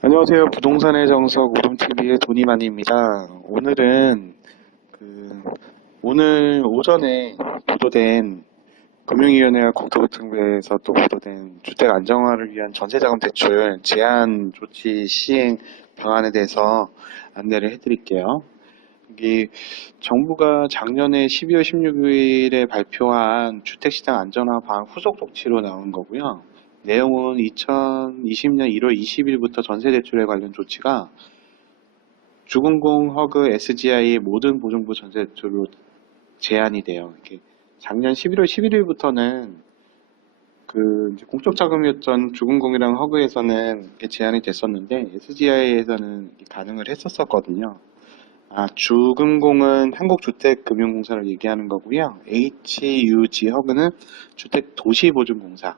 안녕하세요. 부동산의 정석 오름TV의 도니만입니다. 오늘은 그 오늘 오전에 보도된 금융위원회와 국토교통부에서 또 보도된 주택 안정화를 위한 전세자금 대출 제한 조치 시행 방안에 대해서 안내를 해드릴게요. 이게 정부가 작년에 12월 16일에 발표한 주택시장 안전화 방안 후속 조치로 나온 거고요. 내용은 2020년 1월 20일부터 전세대출에 관련 조치가 주금공, 허그, SGI의 모든 보증부 전세대출로 제한이 돼요. 이렇게 작년 11월 11일부터는 그 이제 공적 자금이었던 주금공이랑 허그에서는 이렇게 제한이 됐었는데 SGI에서는 가능을 했었거든요. 주금공은 한국주택금융공사를 얘기하는 거고요. HUG 허그는 주택도시보증공사.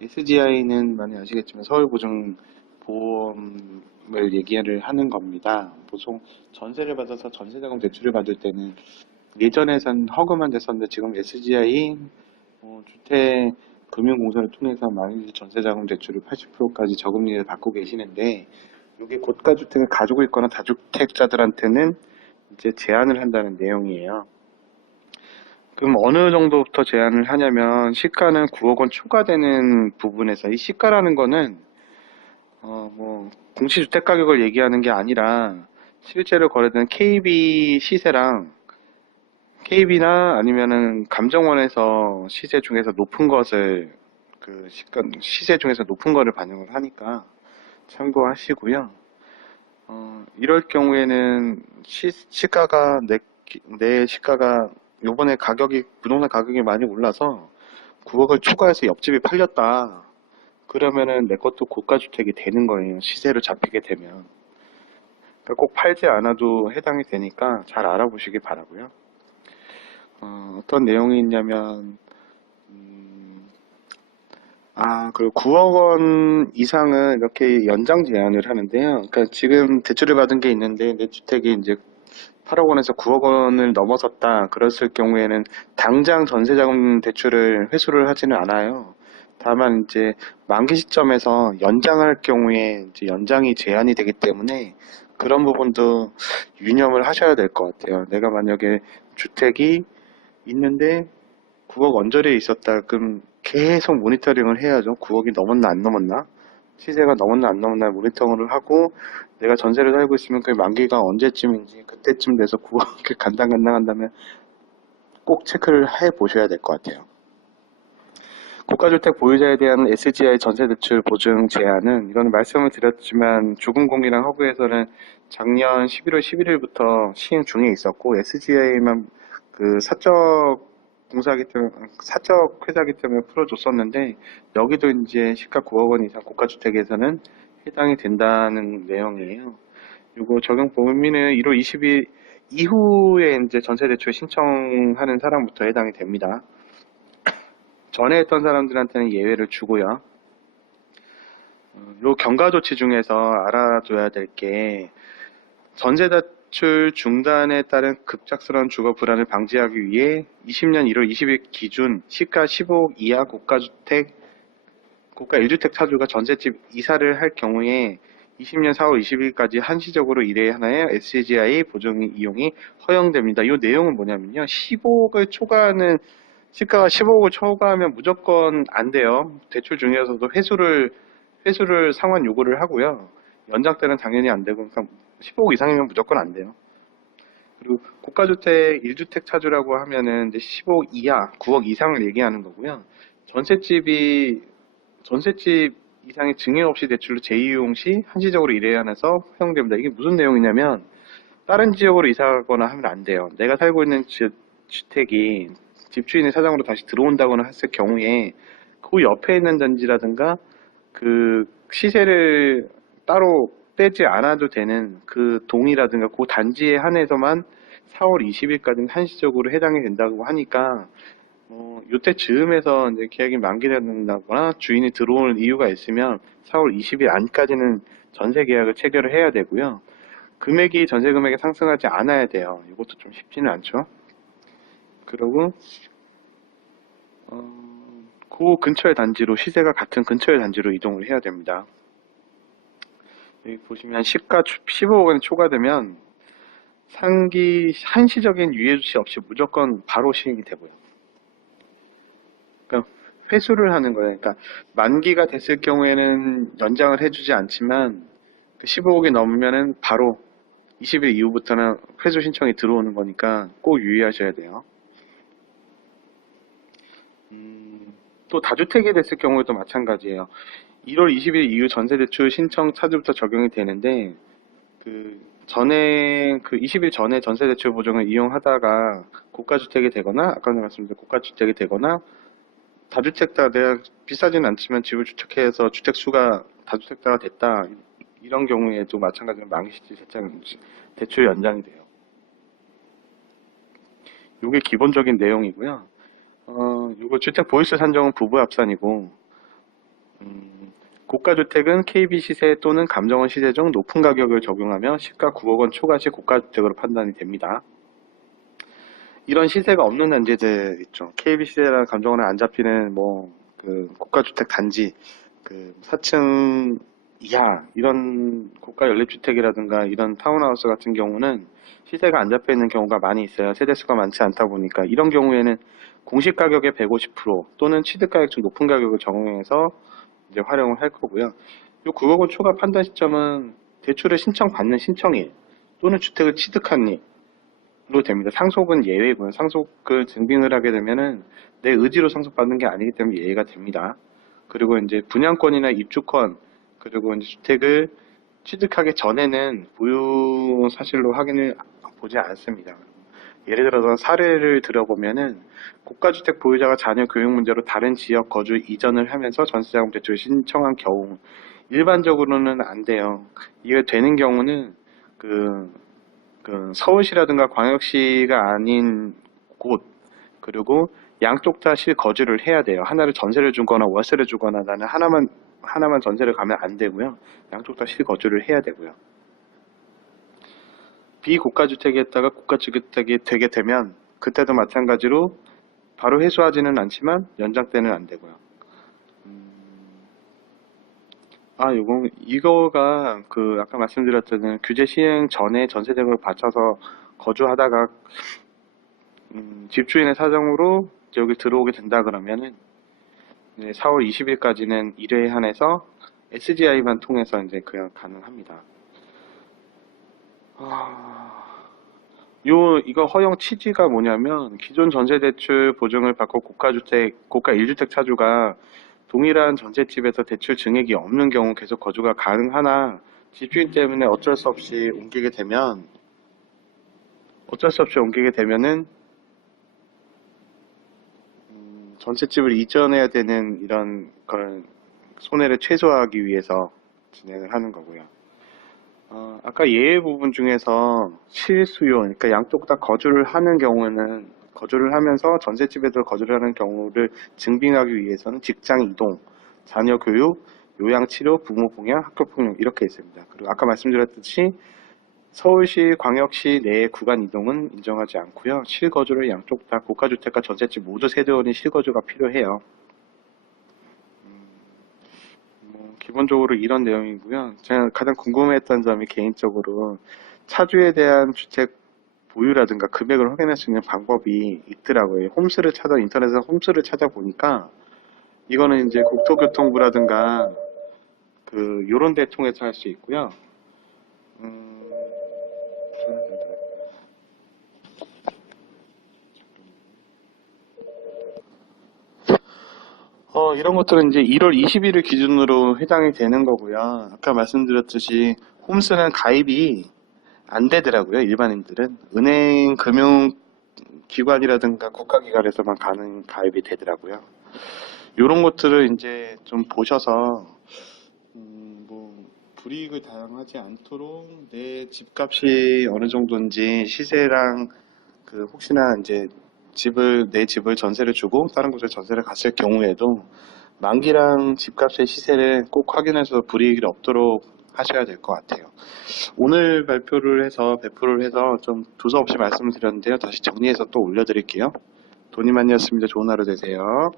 SGI는 많이 아시겠지만 서울보증보험을 얘기를 하는 겁니다. 보통 전세를 받아서 전세자금 대출을 받을 때는 예전에선 허그만 됐었는데 지금 SGI 주택금융공사를 통해서 많이 전세자금 대출을 80%까지 저금리를 받고 계시는데 이게 고가주택을 가지고 있거나 다주택자들한테는 이제 제한을 한다는 내용이에요. 그럼 어느 정도부터 제한을 하냐면 시가는 9억 원 초과되는 부분에서 이 시가라는 거는 공시주택 가격을 얘기하는 게 아니라 실제로 거래되는 KB 시세랑 KB나 아니면은 감정원에서 시세 중에서 높은 것을 시세 중에서 높은 거를 반영을 하니까 참고하시고요. 이럴 경우에는 시가가 내 시가가 요번에 부동산 가격이 많이 올라서 9억을 초과해서 옆집이 팔렸다. 그러면은 내 것도 고가주택이 되는 거예요. 시세로 잡히게 되면. 그러니까 꼭 팔지 않아도 해당이 되니까 잘 알아보시기 바라고요. 어떤 내용이 있냐면, 그리고 9억 원 이상은 이렇게 연장 제한을 하는데요. 그러니까 지금 대출을 받은 게 있는데 내 주택이 이제 8억 원에서 9억 원을 넘어섰다. 그랬을 경우에는 당장 전세자금 대출을 회수를 하지는 않아요. 다만 이제 만기 시점에서 연장할 경우에 이제 연장이 제한이 되기 때문에 그런 부분도 유념을 하셔야 될 것 같아요. 내가 만약에 주택이 있는데 9억 언저리에 있었다. 그럼 계속 모니터링을 해야죠. 9억이 넘었나 안 넘었나? 시세가 넘었나 안 넘었나 모니터링을 하고 내가 전세를 살고 있으면 그 만기가 언제쯤인지 그때쯤 돼서 9억을 간당간당한다면 꼭 체크를 해 보셔야 될 것 같아요. 국가주택 보유자에 대한 SGI 전세대출 보증 제한은 이건 말씀을 드렸지만 주금공이랑 허브에서는 작년 11월 11일부터 시행 중에 있었고 SGI만 그 사적 회사기 때문에 풀어줬었는데 여기도 이제 시가 9억 원 이상 고가주택에서는 해당이 된다는 내용이에요. 그리고 적용 범위는 1월 20일 이후에 이제 전세대출 신청하는 사람부터 해당이 됩니다. 전에 했던 사람들한테는 예외를 주고요. 요 경과 조치 중에서 알아둬야 될 게 전세 대출 중단에 따른 급작스러운 주거 불안을 방지하기 위해 20년 1월 20일 기준 시가 15억 이하 고가 1주택 차주가 전셋집 이사를 할 경우에 20년 4월 20일까지 한시적으로 1회 하나의 SGI 보증 이용이 허용됩니다. 이 내용은 뭐냐면요. 시가가 15억을 초과하면 무조건 안 돼요. 대출 중에서도 회수를 상환 요구를 하고요. 연장 때는 당연히 안 되고, 그러니까 15억 이상이면 무조건 안 돼요. 그리고 고가주택 1주택 차주라고 하면은 이제 15억 이하, 9억 이상을 얘기하는 거고요. 전셋집이 전셋집 이상의 증여 없이 대출로 재이용 시 한시적으로 일해야 해서 허용됩니다. 이게 무슨 내용이냐면 다른 지역으로 이사 가거나 하면 안 돼요. 내가 살고 있는 주택이 집주인의 사정으로 다시 들어온다거나 했을 경우에 그 옆에 있는 단지라든가 그 시세를 따로 떼지 않아도 되는 그 동이라든가 그 단지에 한해서만 4월 20일까지는 한시적으로 해당이 된다고 하니까 요때 즈음에서 이제 계약이 만기된다거나 주인이 들어올 이유가 있으면 4월 20일 안까지는 전세 계약을 체결을 해야 되고요. 금액이 전세 금액이 상승하지 않아야 돼요. 이것도 좀 쉽지는 않죠. 그리고 그 근처의 단지로 시세가 같은 근처의 단지로 이동을 해야 됩니다. 여기 보시면 시가 15억 원 초과되면 한시적인 유예조치 없이 무조건 바로 시행이 되고요. 그러니까 회수를 하는 거예요. 그러니까 만기가 됐을 경우에는 연장을 해주지 않지만 15억이 넘으면은 바로 20일 이후부터는 회수 신청이 들어오는 거니까 꼭 유의하셔야 돼요. 또 다주택이 됐을 경우에도 마찬가지예요. 1월 20일 이후 전세대출 신청 차주부터 적용이 되는데 전에 20일 전에 전세대출 보증을 이용하다가 고가주택이 되거나 아까 말씀드린 고가주택이 되거나 다주택자가 내가 비싸진 않지만 집을 주택해서 주택수가 다주택자가 됐다 이런 경우에도 마찬가지로 만기시지 대출 연장이 돼요. 이게 기본적인 내용이고요. 이거 주택 보유세 산정은 부부 합산이고 고가주택은 KB 시세 또는 감정원 시세 중 높은 가격을 적용하며 시가 9억 원 초과 시 고가주택으로 판단이 됩니다. 이런 시세가 없는 단지들 있죠. KB 시세랑 감정원에 안 잡히는 고가주택 단지 4층 이하 이런 고가 연립주택이라든가 이런 타운하우스 같은 경우는 시세가 안 잡혀 있는 경우가 많이 있어요. 세대수가 많지 않다 보니까 이런 경우에는 공시 가격의 150% 또는 취득 가격 중 높은 가격을 적용해서 이제 활용을 할 거고요. 이 9억 원 초과 판단 시점은 대출을 신청받는 신청일 또는 주택을 취득한 일로 됩니다. 상속은 예외고요. 상속을 증빙을 하게 되면은 내 의지로 상속받는 게 아니기 때문에 예외가 됩니다. 그리고 이제 분양권이나 입주권 그리고 이제 주택을 취득하기 전에는 보유 사실로 확인을 보지 않습니다. 예를 들어서 사례를 들어보면은 고가주택 보유자가 자녀 교육 문제로 다른 지역 거주 이전을 하면서 전세자금 대출을 신청한 경우 일반적으로는 안 돼요. 이게 되는 경우는 서울시라든가 광역시가 아닌 곳 그리고 양쪽 다 실거주를 해야 돼요. 하나를 전세를 주거나 월세를 주거나 나는 하나만 전세를 가면 안 되고요. 양쪽 다 실거주를 해야 되고요. 비고가주택에다가 고가주택이 되게 되면 그때도 마찬가지로 바로 회수하지는 않지만 연장때는 안 되고요. 이거가 아까 말씀드렸던 규제 시행 전에 전세대금을 받쳐서 거주하다가 집주인의 사정으로 여기 들어오게 된다 그러면은 4월 20일까지는 1회에 한해서 SGI만 통해서 이제 그냥 가능합니다. 이거 허용 취지가 뭐냐면 기존 전세대출 보증을 받고 고가 1주택 차주가 동일한 전셋집에서 대출 증액이 없는 경우 계속 거주가 가능하나 집주인 때문에 어쩔 수 없이 옮기게 되면은 전셋집을 이전해야 되는 이런 그런 손해를 최소화하기 위해서 진행을 하는 거고요. 아까 예외 부분 중에서 실수요, 그러니까 양쪽 다 거주를 하는 경우에는 거주를 하면서 전셋집에서 거주를 하는 경우를 증빙하기 위해서는 직장 이동, 자녀 교육, 요양치료, 부모 봉양, 학교 폭력 이렇게 있습니다. 그리고 아까 말씀드렸듯이 서울시, 광역시 내의 구간 이동은 인정하지 않고요. 실거주를 양쪽 다 고가주택과 전셋집 모두 세대원이 실거주가 필요해요. 기본적으로 이런 내용이고요. 제가 가장 궁금했던 점이 개인적으로 차주에 대한 주택 보유라든가 금액을 확인할 수 있는 방법이 있더라고요. 인터넷에서 홈스를 찾아보니까 이거는 이제 국토교통부라든가 요런 데 통해서 할 수 있고요. 이런 것들은 이제 1월 20일을 기준으로 해당이 되는 거고요. 아까 말씀드렸듯이 홈스는 가입이 안 되더라고요. 일반인들은 은행, 금융기관이라든가 국가기관에서만 가입이 되더라고요. 이런 것들을 이제 좀 보셔서 불이익을 당하지 않도록 내 집값이 어느 정도인지 시세랑 혹시나 이제 내 집을 전세를 주고 다른 곳에 전세를 갔을 경우에도 만기랑 집값의 시세를 꼭 확인해서 불이익이 없도록 하셔야 될 것 같아요. 오늘 배포를 해서 좀 두서없이 말씀을 드렸는데요. 다시 정리해서 또 올려드릴게요. 돈이만이었습니다. 좋은 하루 되세요.